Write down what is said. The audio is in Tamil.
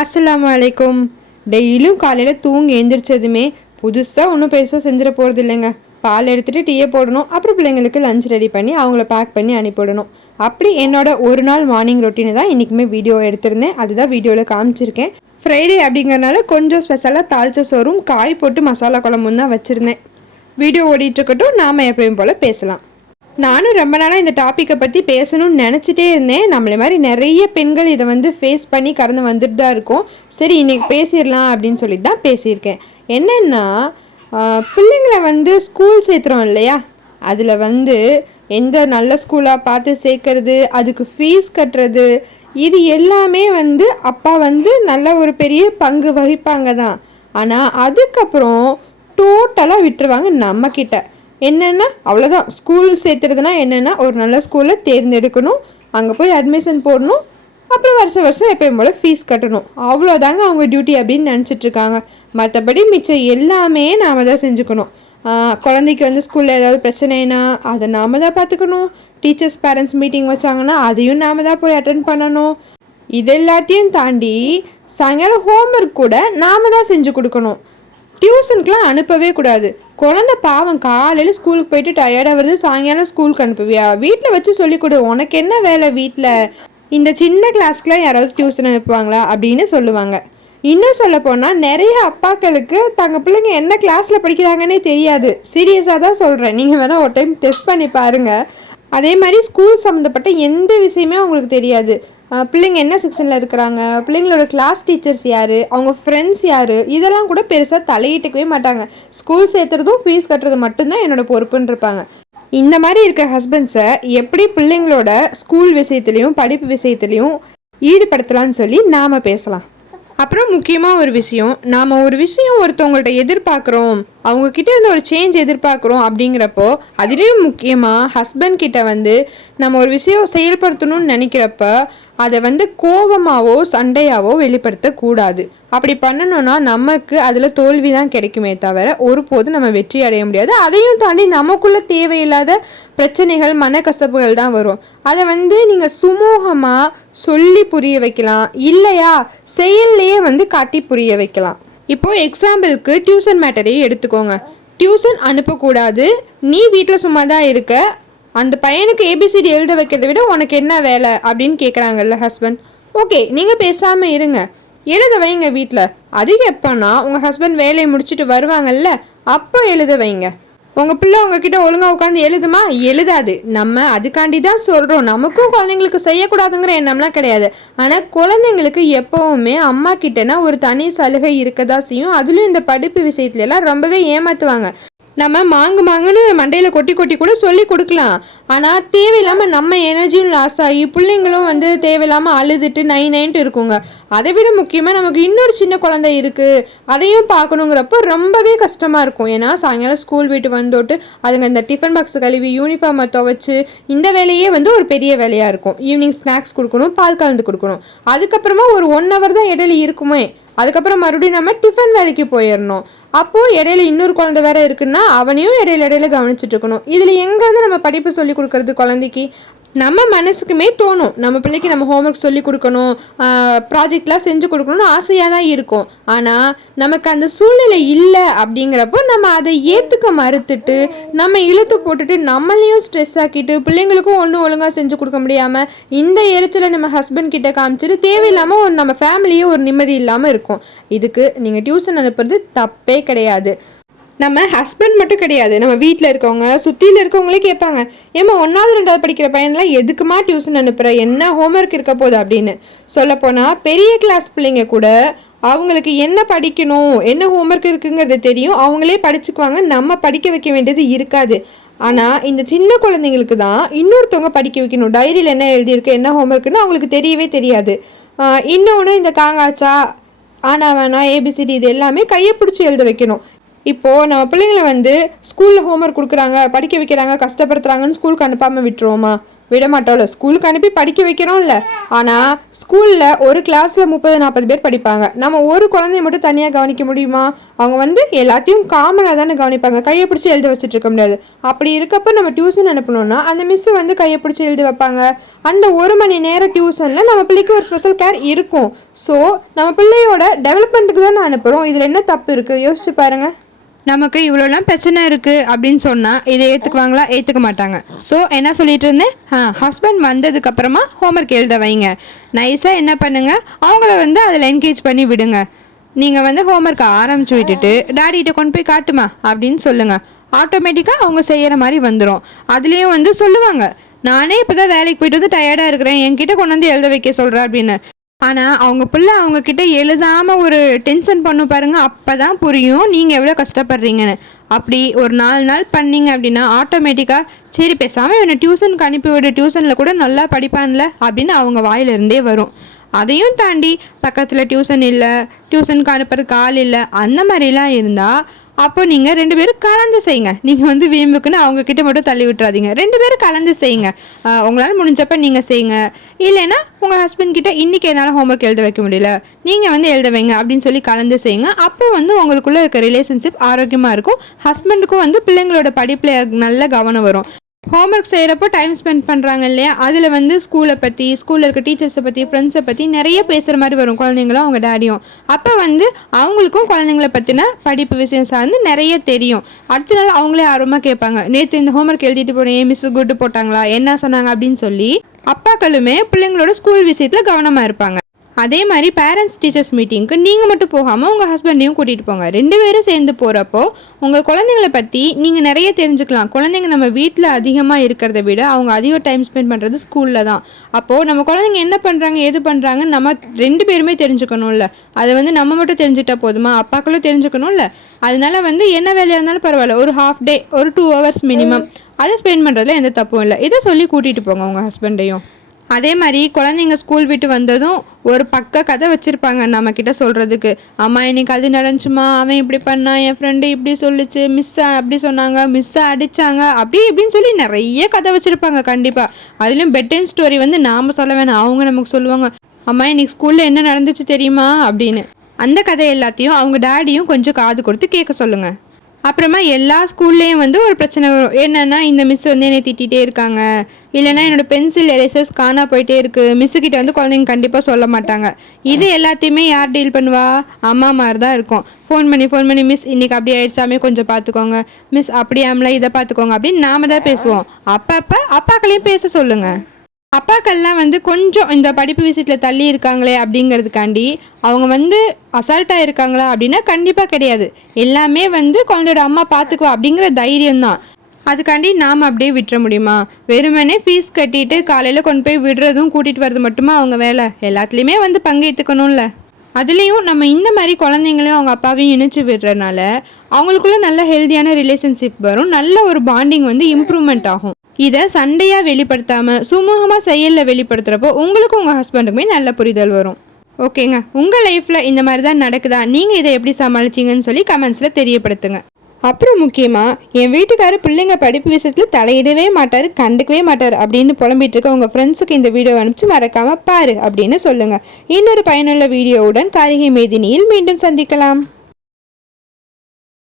அஸ்ஸலாமு அலைக்கும். டெய்லியும் காலையில் தூங்கி எழுந்திரிச்சதுமே புதுசாக ஒன்றும் பெருசாக செஞ்சிட போகிறது இல்லைங்க. பால் எடுத்துகிட்டு டீயை போடணும், அப்புறம் பிள்ளைங்களுக்கு லஞ்ச் ரெடி பண்ணி அவங்கள பேக் பண்ணி அனுப்பிவிடணும். அப்படி என்னோட ஒரு நாள் மார்னிங் ரொட்டீனை தான் இன்றைக்குமே வீடியோ எடுத்திருந்தேன். அதுதான் வீடியோவில் காமிச்சிருக்கேன். ஃப்ரைடே அப்படிங்கிறனால கொஞ்சம் ஸ்பெஷலாக தாளிச்ச சோறும் காய் போட்டு மசாலா குழம்பும் தான் வச்சுருந்தேன். வீடியோ ஓடிட்டுருக்கட்டும், நாம் எப்பயும் போல் பேசலாம். நானும் ரொம்ப நாளாக இந்த டாப்பிக்கை பற்றி பேசணும்னு நினச்சிட்டே இருந்தேன். நம்மளை மாதிரி நிறைய பெண்கள் இதை ஃபேஸ் பண்ணி கடந்து வந்துட்டு தான் இருக்கோம். சரி, இன்றைக்கி பேசிடலாம் அப்படின்னு சொல்லி தான் பேசியிருக்கேன். என்னென்னா, பிள்ளைங்களை ஸ்கூல் சேர்த்துறோம் இல்லையா, அதில் எந்த நல்ல ஸ்கூலாக பார்த்து சேர்க்கறது, அதுக்கு ஃபீஸ் கட்டுறது, இது எல்லாமே அப்பா நல்ல ஒரு பெரிய பங்கு வகிப்பாங்க தான். ஆனால் அதுக்கப்புறம் டோட்டலாக விட்டுருவாங்க நம்மக்கிட்ட. என்னென்னா அவ்வளோதான். ஸ்கூல் சேர்த்துறதுனா என்னென்னா, ஒரு நல்ல ஸ்கூலில் தேர்ந்தெடுக்கணும், அங்கே போய் அட்மிஷன் போடணும், அப்புறம் வருஷம் எப்பயும் போல் ஃபீஸ் கட்டணும், அவ்வளோதாங்க அவங்க டியூட்டி அப்படின்னு நினச்சிட்ருக்காங்க. மற்றபடி மிச்சம் எல்லாமே நாம் தான் செஞ்சுக்கணும். குழந்தைக்கு ஸ்கூலில் ஏதாவது பிரச்சனைனா அதை நாம் தான் பார்த்துக்கணும். டீச்சர்ஸ் பேரண்ட்ஸ் மீட்டிங் வச்சாங்கன்னா அதையும் நாம் தான் போய் அட்டென்ட் பண்ணணும். இது எல்லாத்தையும் தாண்டி சாயங்காலம் ஹோம்ஒர்க் கூட நாம் தான் செஞ்சு கொடுக்கணும். டியூஷனுக்குலாம் அனுப்பவே கூடாது. குழந்தை பாவம் காலையில் ஸ்கூலுக்கு போயிட்டு டயர்டாக வருது, சாயங்காலம் ஸ்கூலுக்கு அனுப்புவியா? வீட்டில் வச்சு சொல்லிக் கொடு, உனக்கு என்ன வேலை வீட்டில்? இந்த சின்ன கிளாஸ்க்குலாம் யாராவது டியூஷன் அனுப்புவாங்களா அப்படின்னு சொல்லுவாங்க. இன்னும் சொல்ல போனால் நிறைய அப்பாக்களுக்கு தங்கள் பிள்ளைங்க என்ன கிளாஸில் படிக்கிறாங்கன்னே தெரியாது. சீரியஸாக தான் சொல்கிறேன். நீங்கள் வேணால் ஒரு டைம் டெஸ்ட் பண்ணி பாருங்கள். அதே மாதிரி ஸ்கூல் சம்மந்தப்பட்ட எந்த விஷயமே அவங்களுக்கு தெரியாது. பிள்ளைங்க என்ன செக்ஷனில் இருக்கிறாங்க, பிள்ளைங்களோட கிளாஸ் டீச்சர்ஸ் யார், அவங்க ஃப்ரெண்ட்ஸ் யார், இதெல்லாம் கூட பெருசாக தலையிட்டுக்கவே மாட்டாங்க. ஸ்கூல் சேர்த்துறதும் ஃபீஸ் கட்டுறது மட்டும்தான் என்னோடய பொறுப்புன்னு இருப்பாங்க. இந்த மாதிரி இருக்க ஹஸ்பண்ட்ஸை எப்படி பிள்ளைங்களோட ஸ்கூல் விஷயத்துலையும் படிப்பு விஷயத்துலையும் ஈடுபடுத்தலான்னு சொல்லி நாம் பேசலாம். அப்புறம் முக்கியமாக ஒரு விஷயம், நாம் ஒரு விஷயம் ஒருத்தவங்கள்ட்ட எதிர்பார்க்குறோம், அவங்கக்கிட்ட இருந்து ஒரு சேஞ்ச் எதிர்பார்க்குறோம் அப்படிங்கிறப்போ, அதுலேயும் முக்கியமாக ஹஸ்பண்ட் கிட்ட நம்ம ஒரு விஷயம் செயல்படுத்தணும்னு நினைக்கிறப்ப அதை கோபமாகவோ சண்டையாவோ வெளிப்படுத்தக்கூடாது. அப்படி பண்ணணும்னா நமக்கு அதில் தோல்வி தான் கிடைக்குமே தவிர ஒருபோதும் நம்ம வெற்றி அடைய முடியாது. அதையும் தாண்டி நமக்குள்ளே தேவையில்லாத பிரச்சனைகள் மனக்கசப்புகள் தான் வரும். அதை நீங்கள் சுமூகமாக சொல்லி புரிய வைக்கலாம், இல்லையா செயல்லையே காட்டி புரிய வைக்கலாம். இப்போது எக்ஸாம்பிளுக்கு டியூஷன் மேட்டரையே எடுத்துக்கோங்க. டியூஷன் அனுப்பக்கூடாது, நீ வீட்டில் சும்மா தான் இருக்க, அந்த பையனுக்கு ஏபிசிடி எழுத வைக்கிறத விட உனக்கு என்ன வேலை அப்படின்னு கேட்குறாங்கல்ல ஹஸ்பண்ட். ஓகே, நீங்கள் பேசாமல் இருங்க, எழுத வைங்க வீட்டில். அது எப்போனா உங்கள் ஹஸ்பண்ட் வேலையை முடிச்சுட்டு வருவாங்கல்ல, அப்போ எழுத வைங்க. உங்கள் பிள்ளை உங்ககிட்ட ஒழுங்காக உட்காந்து எழுதுமா? எழுதாது. நம்ம அதுக்காண்டி தான் சொல்கிறோம். நமக்கும் குழந்தைங்களுக்கு செய்யக்கூடாதுங்கிற எண்ணம்லாம் கிடையாது. ஆனால் குழந்தைங்களுக்கு எப்போவுமே அம்மா கிட்டனா ஒரு தனி சலுகை இருக்க தான் செய்யும். அதுலேயும் இந்த படிப்பு விஷயத்துலலாம் ரொம்பவே ஏமாற்றுவாங்க. நம்ம மாங்குன்னு மண்டையில் கொட்டி கூட சொல்லி கொடுக்கலாம். ஆனால் தேவையில்லாமல் நம்ம எனர்ஜியும் லாஸ் ஆகி பிள்ளைங்களும் தேவையில்லாமல் அழுதுட்டு நைன்ட்டு இருக்குங்க. அதை விட முக்கியமாக நமக்கு இன்னொரு சின்ன குழந்தை இருக்குது, அதையும் பார்க்கணுங்கிறப்போ ரொம்பவே கஷ்டமாக இருக்கும். ஏன்னா சாயங்காலம் ஸ்கூல் விட்டு வந்தோட்டு அதுங்க இந்த டிஃபன் பாக்ஸ் கழுவி யூனிஃபார்மை துவைச்சு இந்த வேலையே ஒரு பெரிய வேலையாக இருக்கும். ஈவினிங் ஸ்நாக்ஸ் கொடுக்கணும், பால் கலந்து கொடுக்கணும். அதுக்கப்புறமா ஒரு 1 hour தான் இடையில இருக்குமே. அதுக்கப்புறம் மறுபடியும் நம்ம டிஃபன் வேலைக்கு போயிடணும். அப்போது இடையில இன்னொரு குழந்தை வேறு இருக்குன்னா அவனையும் இடையில கவனிச்சுட்டு இருக்கணும். இதில் எங்கேருந்து நம்ம படிப்பு சொல்லி கொடுக்கறது குழந்தைக்கு? நம்ம மனசுக்குமே தோணும், நம்ம பிள்ளைக்கு நம்ம ஹோம்ஒர்க் சொல்லி கொடுக்கணும், ப்ராஜெக்ட்லாம் செஞ்சு கொடுக்கணும்னு ஆசையாக தான் இருக்கும். ஆனால் நமக்கு அந்த சூழ்நிலை இல்லை அப்படிங்கிறப்போ நம்ம அதை ஏற்றுக்க மறுத்துட்டு நம்ம இழுத்து போட்டுட்டு நம்மளையும் ஸ்ட்ரெஸ் ஆக்கிட்டு பிள்ளைங்களுக்கும் ஒன்றும் ஒழுங்காக செஞ்சு கொடுக்க முடியாமல் இந்த எரிச்சலை நம்ம ஹஸ்பண்ட் கிட்ட காமிச்சிட்டு தேவையில்லாமல் நம்ம ஃபேமிலியே ஒரு நிம்மதி இல்லாமல் இருக்கும். இதுக்கு நீங்கள் டியூஷன் அனுப்புறது தப்பே கிடையாது. நம்ம ஹஸ்பண்ட் மட்டும் கிடையாது, நம்ம வீட்டில் இருக்கவங்க சுற்றியில் இருக்கவங்களே கேட்பாங்க, ஏமா 1வது 2வது படிக்கிற பையன்லாம் எதுக்குமா டியூஷன் அனுப்புகிற, என்ன ஹோம்ஒர்க் இருக்க போகுது அப்படின்னு. சொல்லப்போனால் பெரிய கிளாஸ் பிள்ளைங்க கூட அவங்களுக்கு என்ன படிக்கணும் என்ன ஹோம்ஒர்க் இருக்குங்கிறது தெரியும், அவங்களே படிச்சுக்குவாங்க, நம்ம படிக்க வைக்க வேண்டியது இருக்காது. ஆனால் இந்த சின்ன குழந்தைங்களுக்கு தான் இன்னொருத்தவங்க படிக்க வைக்கணும். டைரியில் என்ன எழுதியிருக்கு என்ன ஹோம்ஒர்க்குன்னு அவங்களுக்கு தெரியவே தெரியாது. இன்னொன்று இந்த காங்காச்சா ஆனா வேணா ஏபிசிடி இது எல்லாமே கையை பிடிச்சி எழுத வைக்கணும். இப்போது நம்ம பிள்ளைங்களை ஸ்கூலில் ஹோம்ஒர்க் கொடுக்குறாங்க, படிக்க வைக்கிறாங்க, கஷ்டப்படுத்துகிறாங்கன்னு ஸ்கூலுக்கு அனுப்பாமல் விட்டுருவோமா? விட மாட்டோம்ல, ஸ்கூலுக்கு அனுப்பி படிக்க வைக்கிறோம்ல. ஆனால் ஸ்கூலில் ஒரு கிளாஸில் 30-40 பேர் படிப்பாங்க. நம்ம ஒரு குழந்தைய மட்டும் தனியாக கவனிக்க முடியுமா? அவங்க வந்து எல்லாத்தையும் காமனாக தானே கவனிப்பாங்க, கையை பிடிச்சி எழுத வச்சுட்டு இருக்க முடியாது. அப்படி இருக்கப்போ நம்ம டியூஷன் அனுப்பணும்னா அந்த மிஸ்ஸு வந்து கையை பிடிச்சி எழுத வைப்பாங்க. அந்த 1 மணி நேரம் டியூஷனில் நம்ம பிள்ளைக்கு ஒரு ஸ்பெஷல் கேர் இருக்கும். ஸோ நம்ம பிள்ளையோட டெவலப்மெண்ட்டுக்கு தான் அனுப்புகிறோம். இதில் என்ன தப்பு இருக்குது? யோசிச்சு பாருங்கள். நமக்கு இவ்வளோலாம் பிரச்சனை இருக்குது அப்படின்னு சொன்னால் இதை ஏற்றுக்குவாங்களா? ஏற்றுக்க மாட்டாங்க. ஸோ என்ன சொல்லிட்டு இருந்தேன், ஹஸ்பண்ட் வந்ததுக்கப்புறமா ஹோம்ஒர்க் எழுத வைங்க. நைஸாக என்ன பண்ணுங்கள், அவங்கள வந்து அதில் என்கேஜ் பண்ணி விடுங்க. நீங்கள் வந்து ஹோம்ஒர்க்கை ஆரம்பித்து விட்டுட்டு டாடிகிட்ட கொண்டு போய் காட்டுமா அப்படின்னு சொல்லுங்கள். ஆட்டோமேட்டிக்காக அவங்க செய்கிற மாதிரி வந்துடும். அதுலேயும் வந்து சொல்லுவாங்க, நானே இப்போ தான் வேலைக்கு போயிட்டு வந்து டயர்டாக இருக்கிறேன், என்கிட்ட கொண்டு வந்து எழுத வைக்க சொல்கிறேன் அப்படின்னு. ஆனால் அவங்க பிள்ளை அவங்கக்கிட்ட எழுதாமல் ஒரு டென்ஷன் பண்ணு பாருங்க, அப்போ தான் புரியும் நீங்கள் எவ்வளோ கஷ்டப்படுறீங்கன்னு. அப்படி ஒரு 4 நாள் பண்ணிங்க அப்படின்னா ஆட்டோமேட்டிக்காக சரி பேசாமல் என்னை டியூஷனுக்கு அனுப்பிவிடு, டியூஷனில் கூட நல்லா படிப்பான்ல அப்படின்னு அவங்க வாயிலிருந்தே வரும். அதையும் தாண்டி பக்கத்தில் டியூஷன் இல்லை, டியூஷனுக்கு அனுப்புறதுக்கு ஆள் இல்லை, அந்த மாதிரிலாம் இருந்தால் அப்போ நீங்கள் 2 பேரும் கலந்து செய்யுங்க. நீங்கள் வந்து வீம்புக்குன்னு அவங்கக்கிட்ட மட்டும் தள்ளி விட்டுறாதீங்க. 2 பேரும் கலந்து செய்யுங்க. உங்களால் முடிஞ்சப்போ நீங்கள் செய்யுங்க. இல்லைன்னா உங்கள் ஹஸ்பண்ட் கிட்ட இன்றைக்கி என்னால் ஹோம்ஒர்க் எழுத வைக்க முடியல, நீங்கள் வந்து எழுத வைங்க அப்படின்னு சொல்லி கலந்து செய்யுங்க. அப்போ வந்து உங்களுக்குள்ளே இருக்க ரிலேஷன்ஷிப் ஆரோக்கியமாக இருக்கும். ஹஸ்பண்டுக்கும் வந்து பிள்ளைங்களோட படிப்பில் நல்ல கவனம் வரும். ஹோம்ஒர்க் செய்கிறப்போ டைம் ஸ்பெண்ட் பண்ணுறாங்க இல்லையா, அதில் வந்து ஸ்கூலை பற்றி, ஸ்கூலில் இருக்க டீச்சர்ஸை பற்றி, ஃப்ரெண்ட்ஸை பற்றி நிறைய பேசுகிற மாதிரி வரும் குழந்தைங்களும் அவங்க டேடியும். அப்போ வந்து அவங்களுக்கும் குழந்தைங்கள பற்றின படிப்பு விஷயம் சார்ந்து நிறைய தெரியும். அடுத்த நாள் அவங்களே ஆர்வமாக கேட்பாங்க, நேற்று இந்த ஹோம்ஒர்க் எழுதிட்டு போனேன், மிஸ் குட்டு போட்டாங்களா, என்ன சொன்னாங்க அப்படின்னு சொல்லி அப்பாக்களுமே பிள்ளைங்களோட ஸ்கூல் விஷயத்தில் கவனமாக இருப்பாங்க. அதே மாதிரி பேரண்ட்ஸ் டீச்சர்ஸ் மீட்டிங்க்கு நீங்கள் மட்டும் போகாமல் உங்கள் ஹஸ்பண்டையும் கூட்டிகிட்டு போங்க. 2 பேரும் சேர்ந்து போகிறப்போ உங்கள் குழந்தைங்கள பற்றி நீங்கள் நிறைய தெரிஞ்சுக்கலாம். குழந்தைங்க நம்ம வீட்டில் அதிகமாக இருக்கிறத விட அவங்க அதிக டைம் ஸ்பெண்ட் பண்ணுறது ஸ்கூலில் தான். அப்போது நம்ம குழந்தைங்க என்ன பண்ணுறாங்க, எது பண்ணுறாங்கன்னு நம்ம 2 பேருமே தெரிஞ்சுக்கணும்ல. அதை வந்து நம்ம மட்டும் தெரிஞ்சுட்டா போதுமா, அப்பாக்களும் தெரிஞ்சுக்கணும்ல. அதனால வந்து என்ன வேலையாக இருந்தாலும் பரவாயில்ல, ஒரு ஹாஃப் டே, ஒரு 2 hours மினிமம் அதை ஸ்பெண்ட் பண்ணுறதுல எந்த தப்பும் இல்லை. இதை சொல்லி கூட்டிகிட்டு போங்க உங்கள் ஹஸ்பண்டையும். அதே மாதிரி குழந்தைங்க ஸ்கூல் விட்டு வந்ததும் ஒரு பக்க கதை வச்சுருப்பாங்க நம்மக்கிட்ட சொல்கிறதுக்கு. அம்மா இன்னைக்கு அது நடந்துச்சுமா, அவன் இப்படி பண்ணான், என் ஃப்ரெண்டு இப்படி சொல்லிச்சு, மிஸ்ஸை அப்படி சொன்னாங்க, மிஸ்ஸை அடித்தாங்க, அப்படி இப்படின்னு சொல்லி நிறைய கதை வச்சுருப்பாங்க கண்டிப்பாக. அதுலேயும் பெட் டைம் ஸ்டோரி வந்து நாம் சொல்ல வேணாம், அவங்க நமக்கு சொல்லுவாங்க, அம்மா இன்னைக்கு ஸ்கூலில் என்ன நடந்துச்சு தெரியுமா அப்படின்னு. அந்த கதை எல்லாத்தையும் அவங்க டேடியும் கொஞ்சம் காது கொடுத்து கேட்க சொல்லுங்கள். அப்புறமா எல்லா ஸ்கூல்லேயும் வந்து ஒரு பிரச்சனை வரும். என்னென்னா, இந்த மிஸ் வந்து என்னை திட்டிகிட்டே இருக்காங்க, இல்லைனா என்னோடய பென்சில் எரேசர்ஸ் காணா போயிட்டே இருக்குது, மிஸ்ஸுக்கிட்ட வந்து குழந்தைங்க கண்டிப்பாக சொல்ல மாட்டாங்க. இது எல்லாத்தையுமே யார் டீல் பண்ணுவா? அம்மா மாதிரி தான் இருக்கும். ஃபோன் பண்ணி மிஸ் இன்றைக்கி அப்படி ஆயிடுச்சாமே கொஞ்சம் பார்த்துக்கோங்க, மிஸ் அப்படியாமல இதை பார்த்துக்கோங்க அப்படின்னு நாம தான் பேசுவோம். அப்பப்போ அப்பாக்களையும் பேச சொல்லுங்கள். அப்பாக்கள்லாம் வந்து கொஞ்சம் இந்த படிப்பு விஷயத்தில் தள்ளி இருக்காங்களே அப்படிங்கிறதுக்காண்டி அவங்க வந்து அசால்ட்டாக இருக்காங்களா அப்படின்னா கண்டிப்பாக கிடையாது. எல்லாமே வந்து குழந்தையோட அம்மா பார்த்துக்குவா அப்படிங்கிற தைரியம்தான். அதுக்காண்டி நாம் அப்படியே விட்டுற முடியுமா? வெறுமனே ஃபீஸ் கட்டிட்டு காலையில் கொண்டு போய் விடுறதும் கூட்டிகிட்டு வர்றது மட்டுமா அவங்க வேலை? எல்லாத்துலேயுமே வந்து பங்கேற்றுக்கணும்ல. அதுலேயும் நம்ம இந்த மாதிரி குழந்தைங்களையும் அவங்க அப்பாவையும் இணைச்சி விடுறதுனால அவங்களுக்குள்ள நல்ல ஹெல்த்தியான ரிலேஷன்ஷிப் வரும், நல்ல ஒரு பாண்டிங் வந்து இம்ப்ரூவ்மெண்ட் ஆகும். இதை சண்டையாக வெளிப்படுத்தாமல் சுமூகமாக செயலில் வெளிப்படுத்துகிறப்போ உங்களுக்கும் உங்கள் ஹஸ்பண்டுக்குமே நல்ல புரிதல் வரும். ஓகேங்க, உங்கள் லைஃப்பில் இந்த மாதிரி தான் நடக்குதா, நீங்கள் இதை எப்படி சமாளிச்சிங்கன்னு சொல்லி கமெண்ட்ஸில் தெரியப்படுத்துங்க. அப்புறம் முக்கியமாக என் வீட்டுக்காரர் பிள்ளைங்க படிப்பு விஷயத்தில் தலையிடவே மாட்டார், கண்டுக்கவே மாட்டார் அப்படின்னு புலம்பிட்டு இருக்க உங்கள் ஃப்ரெண்ட்ஸுக்கு இந்த வீடியோ அனுப்பிச்சு மறக்காமல் பாரு அப்படின்னு சொல்லுங்கள். இன்னொரு பயனுள்ள வீடியோவுடன் காரிகை மேதினியில் மீண்டும் சந்திக்கலாம்.